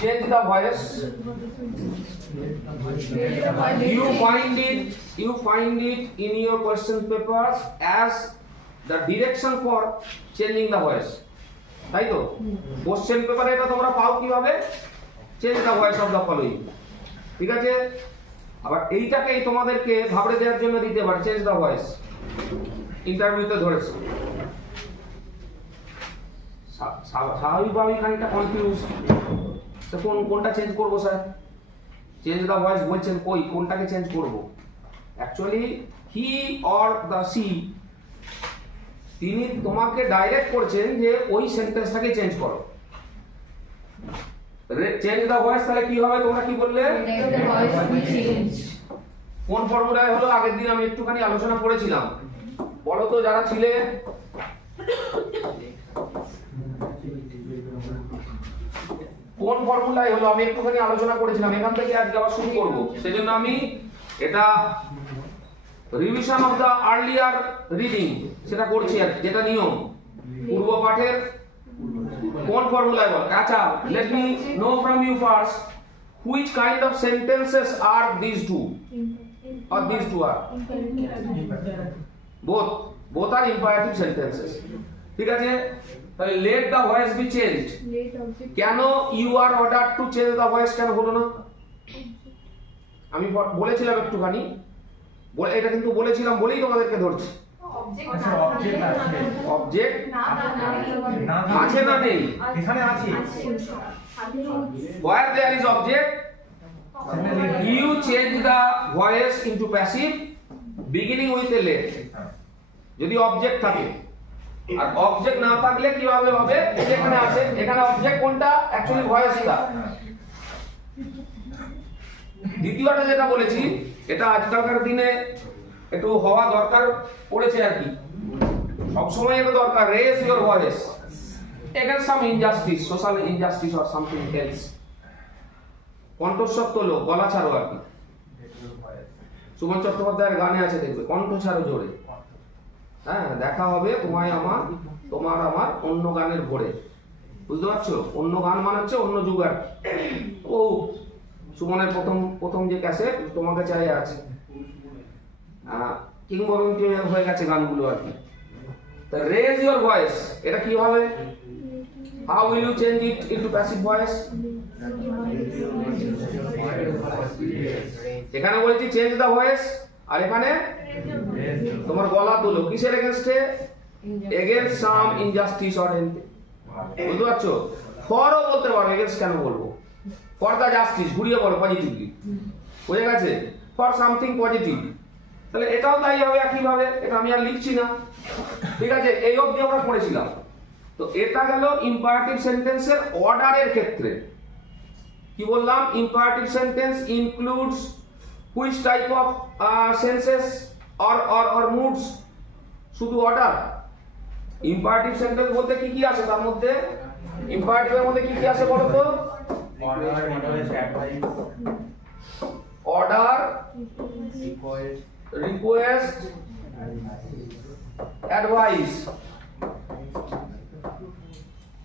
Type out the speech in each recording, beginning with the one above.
change the voice. You find it in your question papers as the direction for changing the voice. তাই তো question পেপারে এটা তোমরা পাও কিভাবে, change the voice of the following. ঠিক আছে, আবার এইটাকেই তোমাদেরকে ভাবরে দেওয়ার জন্য দিতে পারে, চেঞ্জ দ্য ভয়েস। ইন্টারভিউতে ধরেছে, স্বাভাবিকভাবেই খানিকটা কনফিউজ, কোনটা চেঞ্জ করবো স্যার? চেঞ্জ দ্য ভয়েস বলছেন, কই কোনটাকে চেঞ্জ করব? Actually he or the sea, তিনি তোমাকে ডাইরেক্ট করছেন যে ওই সেন্টেন্সটাকে চেঞ্জ করো। চেঞ্জ দ্য ভয়েস তাহলে কি হবে? তোমরা কি বললে? কোন ফর্মুলায় হলো? আগের দিন আমি একটুখানি আলোচনা করেছিলাম, বলো তো যারা ছিলে। কোন ফর্মুলায় হলো? আমি একটুখানি আলোচনা করেছিলাম, এখান থেকে আজকে আবার শুরু করব। সেজন্য আমি এটা revision of the earlier reading সেটা করছি আর যেটা নিয়ম পূর্ব পাঠের কোন ফর্মুলায় বল। আচ্ছা, let me know from you first which kind of sentences are this two, or these two are both are imperative sentences. ঠিক আছে, তাহলে let the voice be changed, কেন you are ordered to change the voice কেন হলো না? আমি বলেছিলাম একটুখানি, এটা কিন্তু বলেছিলাম বলেই তোমাদেরকে ধরছি। অবজেক্ট আছে না নেই? এখানে আছে। where there is object you change the voice into passive beginning with a let। যদি অবজেক্ট থাকে, আর অবজেক্ট না থাকলে কিভাবে হবে? এখানে আছে, এখানে অবজেক্ট কোনটা? অ্যাকচুয়ালি ভয়েসটা। দ্বিতীয়টা যেটা বলেছি, এটা আজকালকার দিনে একটু হওয়া দরকার পড়েছে আর কি, সবসময় এটা দরকার। Raise your voice against some injustice, social injustice or something else. কণ্ঠস্বর তোলো, গলা ছাড়ো আর কি। সুমন চট্টোপাধ্যায়ের গানে আছে দেখবে, কণ্ঠ ছাড়ো জোরে। হ্যাঁ, দেখা হবে তোমায় আমার, তোমার আমার অন্য গানের ভোরে। বুঝতে পারছো? অন্য গান মানে হচ্ছে অন্য যুগার। ও সুমনের প্রথম যে ক্যাসেট তোমাকে চাই আছে, কিংবদন্তি হয়ে গেছে গানগুলো আর কি। তা রেজ ইউর ভয়েস, এটা কি হবে? How will you change it into passive voice? এখানে বলেছি চেঞ্জ দ্য ভয়েস, আর এখানে তোমার গলা তোলো কিসের এগেইনস্টে? Against some injustice or anything. বুঝতে পারছো? ফরও বলতে পারো, এগেইনস্ট কেন বলবো? ফর দ্য জাস্টিস, ঘুরিয়ে বলো পজিটিভলি। বুঝে গেছে? For something positive. তাহলে এটাও তাই হবে একইভাবে, এটা আমি আর লিখছি না। ঠিক আছে, এই অবধি আমরা পড়েছিলাম। তো এটা গেল ইম্পারেটিভ সেন্টেন্সের অর্ডারের ক্ষেত্রে। কি বললাম? Imperative sentence includes which type of senses or moods? শুধু অর্ডার। ইম্পারেটিভ সেন্টেন্স বলতে কি কি আসে তার মধ্যে? ইম্পারেটিভের মধ্যে কি কি আসে বলো তো? Order, request, advice.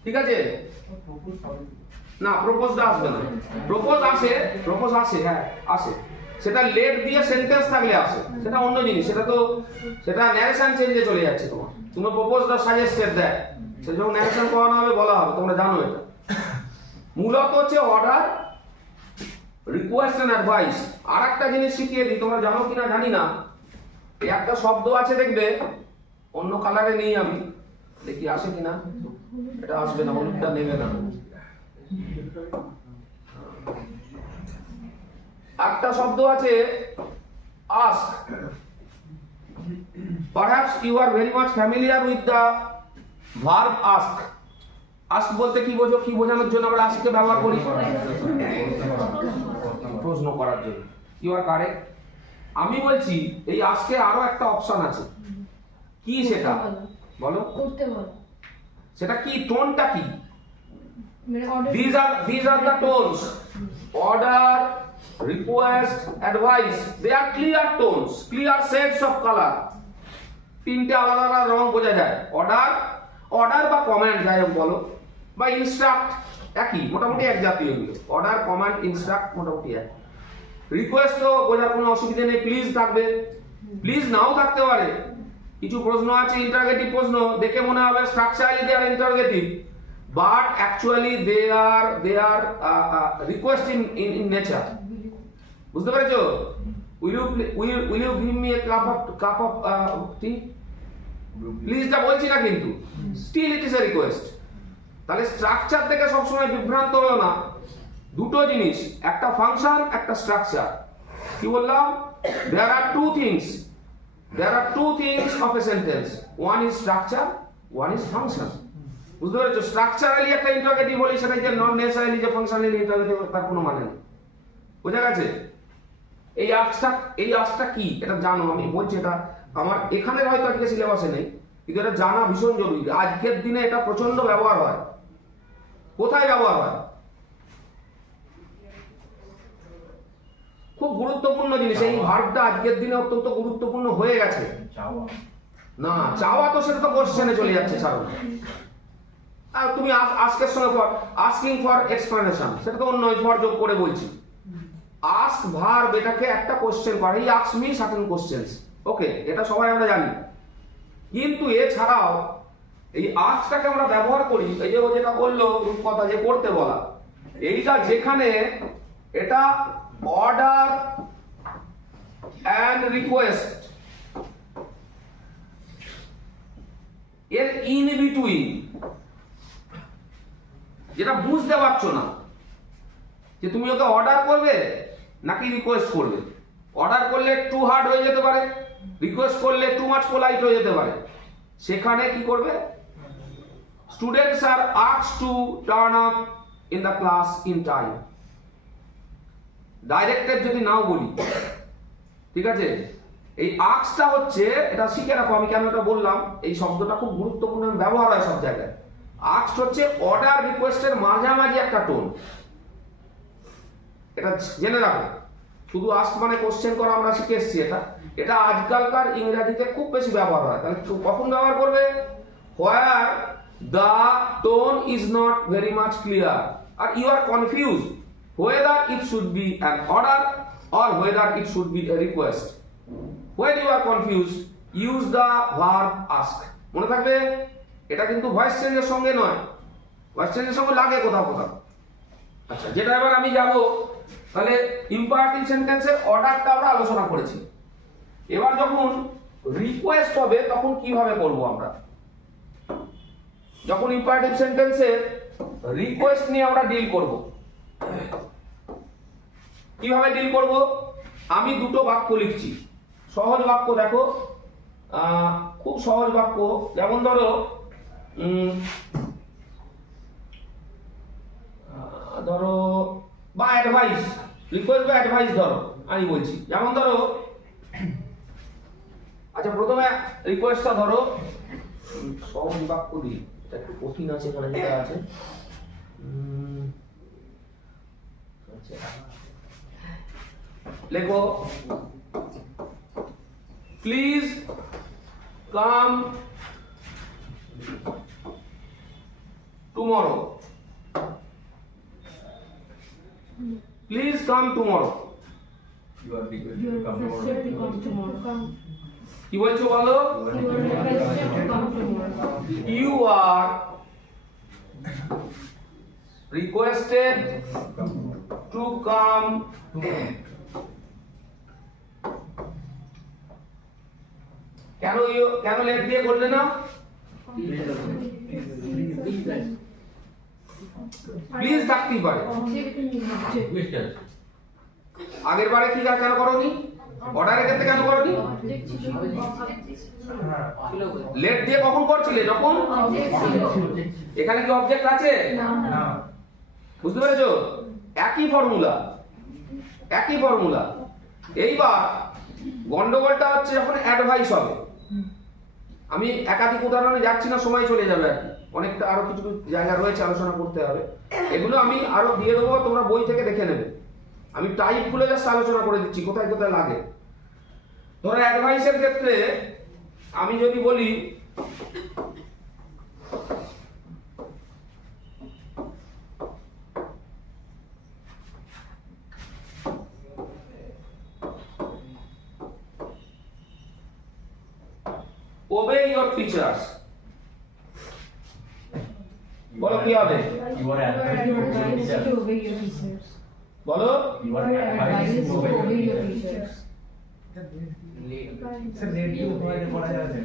ঠিক আছে না? প্রপোজটা আসবে না। প্রপোজ আসে, হ্যাঁ আসে। সেটা লেট দিয়ে সেন্টেন্স থাকলে আসে, সেটা অন্য জিনিস। সেটা ন্যারেশন চেঞ্জে চলে যাচ্ছে। তুমি প্রপোজটা সাজেস্টেড দেয়, সেটা যখন ন্যারেশন করানো হবে বলা হবে, তোমরা জানো এটা। মূলত হচ্ছে অর্ডার, রিকোয়েস্ট এন্ড অ্যাডভাইস। আর একটা জিনিস শিখিয়ে দিই, তোমরা জানো কিনা জানি না, এই একটা শব্দ আছে দেখবে, অন্য কালারে নেই, আমি দেখি আসে কিনা। এটা আসবে না, হলুদটা নেবে না। একটা শব্দ আছে ask. Perhaps you are very much familiar with the verb ask. ask বলতে কি বোঝো? কি বোঝানোর জন্য আমরা ask কে ব্যবহার করি? প্রশ্ন করার জন্য। You are correct. আমি বলছি এই ask এ আরো একটা অপশন আছে। কি সেটা? বলো। করতে বলো। সেটা কি? টোনটা কি? These are the tones. Order, request, advice. They are clear tones, clear shades of color. তিনটে আলাদা আলাদা রং বোঝা যায়। অর্ডার বা কমান্ড যাই হোক বলো, বা ইনস্ট্রাক্ট একই, মোটামুটি এক জাতীয় এগুলো। অর্ডার, কমান্ড, ইনস্ট্রাক্ট মোটামুটি এক। রিকোয়েস্ট তো বোঝার কোনো অসুবিধা নেই, প্লিজ থাকবে, প্লিজ নাও থাকতে পারে। কিছু প্রশ্ন আছে ইন্টারোগেটিভ প্রশ্ন, দেখে মনে হবে structurally they are interrogative, but actually they are request in nature. বুঝতে পেরেছো? will you give me a cup of tea? প্লিজটা বলছি না কিন্তু, still it is a request. তাহলে স্ট্রাকচার থেকে সবসময় বিভ্রান্ত হলো না। দুটো জিনিস, একটা ফাংশন, একটা স্ট্রাকচার। কি বললাম? there are two things of a sentence, one is structure, one is function। বুঝতে পেরেছো? স্ট্রাকচারালি একটা ইন্টারোগেটিভ বলি, সেটা যে নন নেসেসারিলি যে ফাংশনালি ইন্টারোগেটিভ, তার কোনো মানে নেই। বোঝা গেছে? এই আর্টসটা কি এটা জানো, আমি বলছি এটা আমার এখানে হয়তো আজকে সিলেবাসে নেই, কিন্তু এটা জানা ভীষণ জরুরি। আজকের দিনে এটা প্রচন্ড ব্যবহার হয়। কোথায় ব্যবহার হয়? খুব গুরুত্বপূর্ণ জিনিস। এই ভার্বটা আজকের দিনে অত্যন্ত গুরুত্বপূর্ণ হয়ে গেছে। না, চাওয়া তো সেটা তো কোশ্চেনে চলে যাচ্ছে ছাড়ো। আর তুমি আস্কের সঙ্গে আস্কিং ফর এক্সপ্লেনেশন, সেটা তো অন্য ফর যোগ করে বলছি। আস্ক ভার্ব এটাকে একটা কোশ্চেন করে, হি আস্কস মি সার্টেন কোশ্চেনস, ওকে, এটা সবাই আমরা জানি। কিন্তু এছাড়াও এই আস্কটাকে আমরা ব্যবহার করি, এই যে ও যেটা বললো রূপকথা যে করতে বলা, এইটা যেখানে এটা অর্ডার অ্যান্ড রিকোয়েস্ট এর ইন বিটুইন, যেটা বুঝতে পারছো না যে তুমি ওকে অর্ডার করবে নাকি রিকোয়েস্ট করবে। অর্ডার করলে টু হার্ড হয়ে যেতে পারে, রিকোয়েস্ট করলে টু মাচ পোলাইট হয়ে যেতে পারে। সেখানে কি করবে? Students are asked to turn up in the class in time. Directed যদি নাও বলি, ঠিক আছে, এই আস্কটা হচ্ছে, এটা শিখে রাখো, আমি কেন এটা বললাম, এই শব্দটা খুব গুরুত্বপূর্ণ, ব্যবহার হয় সব জায়গায়। আস্কড হচ্ছে অর্ডার রিকোয়েস্টের মাঝামাঝি একটা টোন, এটা জেনে রাখো। শুধু আস্ক মানে কোশ্চেন করা আমরা শিখে এসেছি, এটা আজকালকার ইংরেজিতে খুব বেশি ব্যবহার হয়। তাহলে কখন ব্যবহার করবে? Where the tone is not very much clear আর you are confused whether it should be an order or whether it should be a request. When you are confused, use the verb ask. মনে থাকবে, এটা কিন্তু voice চেঞ্জের সঙ্গে নয়, voice চেঞ্জের সঙ্গে লাগে কোথাও কোথাও। আচ্ছা, যেটা এবার আমি যাব, তাহলে ইম্পারেটিভ সেন্টেন্সের অর্ডারটা আমরা আলোচনা করেছি। এবার যখন রিকোয়েস্ট হবে তখন কিভাবে করব আমরা? যখন ইম্পারেটিভ সেন্টেন্সের রিকোয়েস্ট নিয়ে আমরা ডিল করব, কিভাবে ডিল করব? আমি দুটো বাক্য লিখছি, সহজ বাক্য, দেখো খুব সহজ বাক্য। যেমন ধরো বা অ্যাডভাইস, রিকোয়েস্ট বা অ্যাডভাইস ধরো আমি বলছি। যেমন ধরো, আচ্ছা প্রথমে রিকোয়েস্টটা ধরো, সহজ বাক্য দিই, এটা একটু কঠিন আছে এখানে যেটা আছে। লেখো, please come tomorrow, please come tomorrow. কি বলছো বলো? You are requested to come কেন লেট দিয়ে করলে না? প্লিজ থাকতেই পারে। আগের বারে কি কেন করোনি? অর্ডারের ক্ষেত্রে কেন করোনি? লেট দিয়ে কখন করছিলে? যখন এখানে কি অবজেক্ট আছে? বুঝতে পেরেছো? একই ফর্মুলা। এইবার গন্ডগোলটা হচ্ছে যখন অ্যাডভাইস হবে। আমি একাধিক উদাহরণে যাচ্ছি না, সময় চলে যাবে আর কি, অনেকটা আরো কিছু জায়গা রয়েছে আলোচনা করতে হবে। এগুলো আমি আরো দিয়ে দেবো, তোমরা বই থেকে দেখে নেবে। আমি টাইপ গুলো জাস্ট আলোচনা করে দিচ্ছি কোথায় কোথায় লাগে। ধরো অ্যাডভাইসের ক্ষেত্রে আমি যদি বলি ওবে ইওর টিচার্স, বলো কি হবে? You are advised to obey your teachers. বলো You are advised to obey your teachers. Sir let to হয়ে পড়া যাবে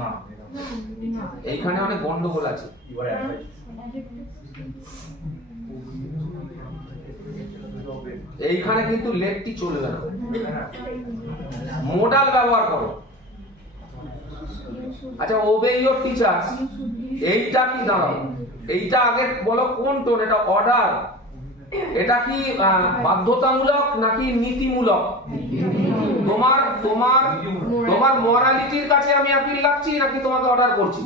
না এইখানে অনেক গন্ডগোল আছে। you are advised. এইখানে কিন্তু লেটটি চলবে না, মোডাল ব্যবহার করো। আচ্ছা ওবে ইওর টিচার্স, এইটা কি দাঁড়াও? এইটা আগে বলো কোন টোন? এটা অর্ডার, এটা কি বাধ্যতামূলক নাকি নীতিমূলক? তোমার তোমার তোমার মরালিটির কাছে আমি আপিল রাখছি নাকি তোমাকে অর্ডার করছি?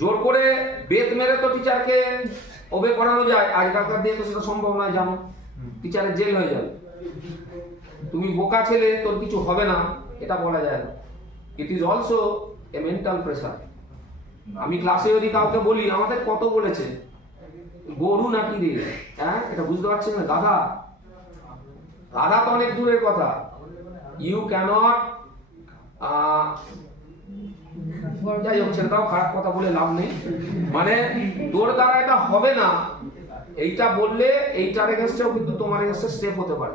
জোর করে বেত মেরে তো টিচারকে ওবে করানো যায়, আজকালকার দিনে তো সেটা সম্ভব নয়, জানো টিচারের জেল হয়ে যাবে। তুমি বোকা ছেলে, তোর কিছু হবে না, এটা বলা যায় না। It is also a mental pressure. আমি ক্লাসে যদি কাউকে বলি, আমাদের কত বলেছে গরু নাকি রে, হ্যাঁ এটা বুঝতে পারছেন না, গাধা। গাধা তো অনেক দূরের কথা। ইউ ক্যানট, যাই হোক সেটাও খারাপ কথা বলে লাভ নেই, মানে তোর দ্বারা এটা হবে না এইটা বললে এইটার এগেনস্টেও কিন্তু তোমার এগেনস্টে স্টেপ হতে পারে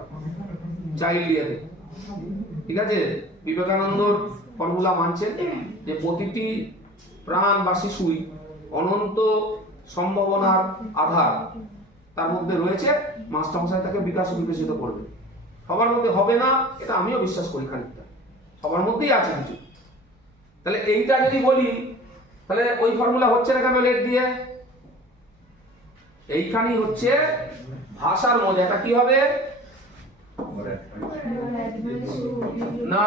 চাইল্ড ইয়ারে। ঠিক আছে, বিবেকানন্দর ফর্মুলা মানছেন যে প্রতিটি প্রাণ বা শিশুই অনন্ত সম্ভাবনার আধার, তার মধ্যে রয়েছে, মাস্টারমশাই তাকে বিকশিত করবে। সবার মধ্যে হবে না এটা আমিও বিশ্বাস করি, খানিকটা সবার মধ্যেই আছে কিছু। তাহলে এইটা যদি বলি, তাহলে ওই ফর্মুলা হচ্ছে না কেন লেট দিয়ে? এইখানেই হচ্ছে ভাষার মজা। এটা কি হবে না?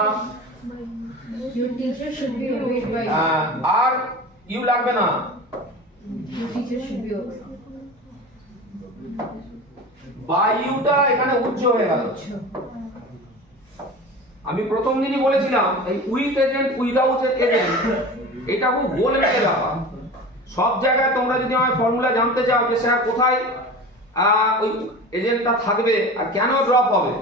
Your teacher should be obeyed by you. আর ইউ লাগবে না, Your teacher should be obeyed. বায়ুটা এখানে উচ্চ হয়ে গেল। আমি প্রথম দিনই বলেছিলাম এই উইথ এজেন্ট উইদাউট এজেন্ট এটা খুব গোল মেটে ব্যাপার। সব জায়গায় তোমরা যদি আমার ফর্মুলা জানতে চাও যে স্যার কোথায় ওই এজেন্টটা থাকবে আর কেন ড্রপ হবে,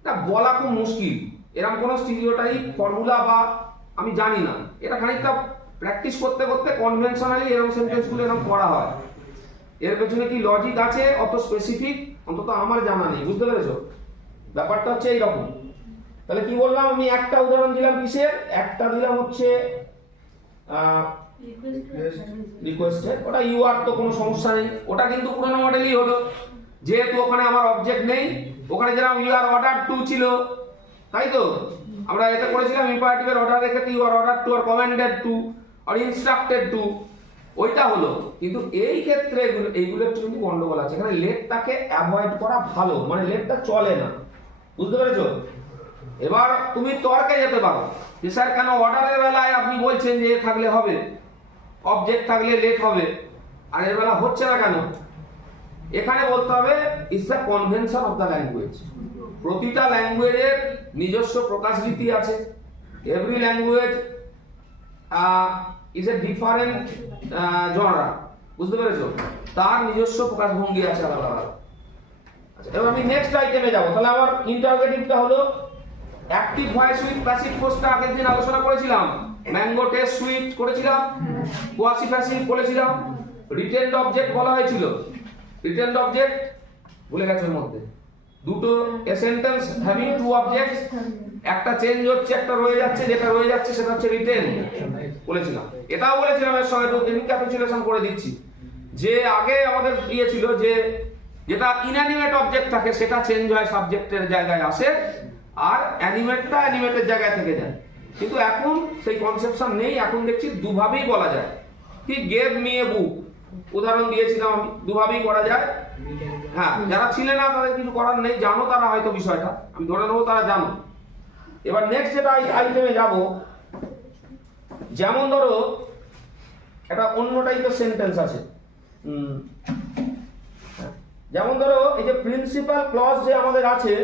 এটা বলা খুব মুশকিল। এরকম কোনো স্টিরিওটাইপ ফর্মুলা বা আমি জানি না, এটা খানিকটা প্র্যাকটিস করতে করতে কনভেনশনালি এরকম সেন্টেন্সগুলো এরকম করা হয়। এর পেছনে কি লজিক আছে অত স্পেসিফিক অন্তত আমার জানা নেই, বুঝতে পেরেছো? ব্যাপারটা হচ্ছে এইরকম। তাহলে কি বললাম আমি? একটা উদাহরণ দিলাম কিসের? একটা দিলাম হচ্ছে রিকোয়েস্টেড, ওটা ইউ আর তো কোনো সমস্যা নেই, ওটা কিন্তু পুরোনো মডেলই হলো, যেহেতু ওখানে আমার অবজেক্ট নেই। ওখানে যেরকম ইউ আর অর্ডার টু ছিল, তাই তো আমরা এটা করেছিলাম ইম্পারেটিভের অর্ডার রেখে you are order to are commanded to are instructed to, ওইটা হলো। কিন্তু এই ক্ষেত্রে এইগুলো একটু কিন্তু গন্ডগোল আছে। এখানে লেটটাকে অ্যাভয়েড করা ভালো, মানে লেটটা চলে না, বুঝতে পেরেছো? এবার তুমি তর্কে যেতে পারো যে স্যার কেন অর্ডারের বেলায় আপনি বলছেন যে থাকলে হবে, অবজেক্ট থাকলে লেট হবে, আর এর বেলা হচ্ছে না কেন? এখানে বলতে হবে it's the convention of the language. প্রতিটা ল্যাঙ্গুয়েজের নিজস্ব প্রকাশরীতি আছে। Every language is a different genre, বুঝতে পেরেছো? তার নিজস্ব প্রকাশভঙ্গি আছে আলাদা আলাদা। আচ্ছা, এবার আমি নেক্সট আইটেমে যাব। তাহলে আমার ইন্টারোগেটিভটা হলো অ্যাক্টিভ ভয়েস উইথ প্যাসিভ ফোর্সটা আগের দিন আলোচনা করেছিলাম, ম্যাঙ্গো টেস্ট সুইট করেছিলাম, কোয়াসি প্যাসিভ বলেছিলাম, রিটেন্ড অবজেক্ট বলা হয়েছিল। রিটেন্ড অবজেক্ট ভুলে গেছে, এর মধ্যে দুটো a sentence having two objects, একটা চেঞ্জ হচ্ছে একটা রয়ে যাচ্ছে, যেটা রয়ে যাচ্ছে সেটা হচ্ছে রিটেন বলেছিলাম। এটাও বলেছিলাম এর সঙ্গে রিক্যাপিচুলেশন করে দিচ্ছি যে আগে আমাদের ছিল যে যেটা ইনঅ্যানিমেট অবজেক্ট থাকে সেটা চেঞ্জ হয়, সাবজেক্টের জায়গায় আসে, আর অ্যানিমেটটা অ্যানিমেটের জায়গায় থেকে যায়। কিন্তু এখন সেই কনসেপশন নেই, এখন দেখছি দুভাবেই বলা যায়। কি গেভ মি এ বুক উদাহরণ দিয়েছিলাম আমি, দুভাবেই করা যায়। হ্যাঁ, যারা ছিলে না তাদের কিছু করার নেই, জানো তারা হয়তো বিষয়টা, আমি ধরে নেবো তারা জানো। এবার নেক্সট যেটা আইটেমে যাব, যেমন ধরো একটা অন্য টাইপের সেন্টেন্স আছে, যেমন ধরো এই যে প্রিন্সিপাল ক্লজ যে আমাদের আছে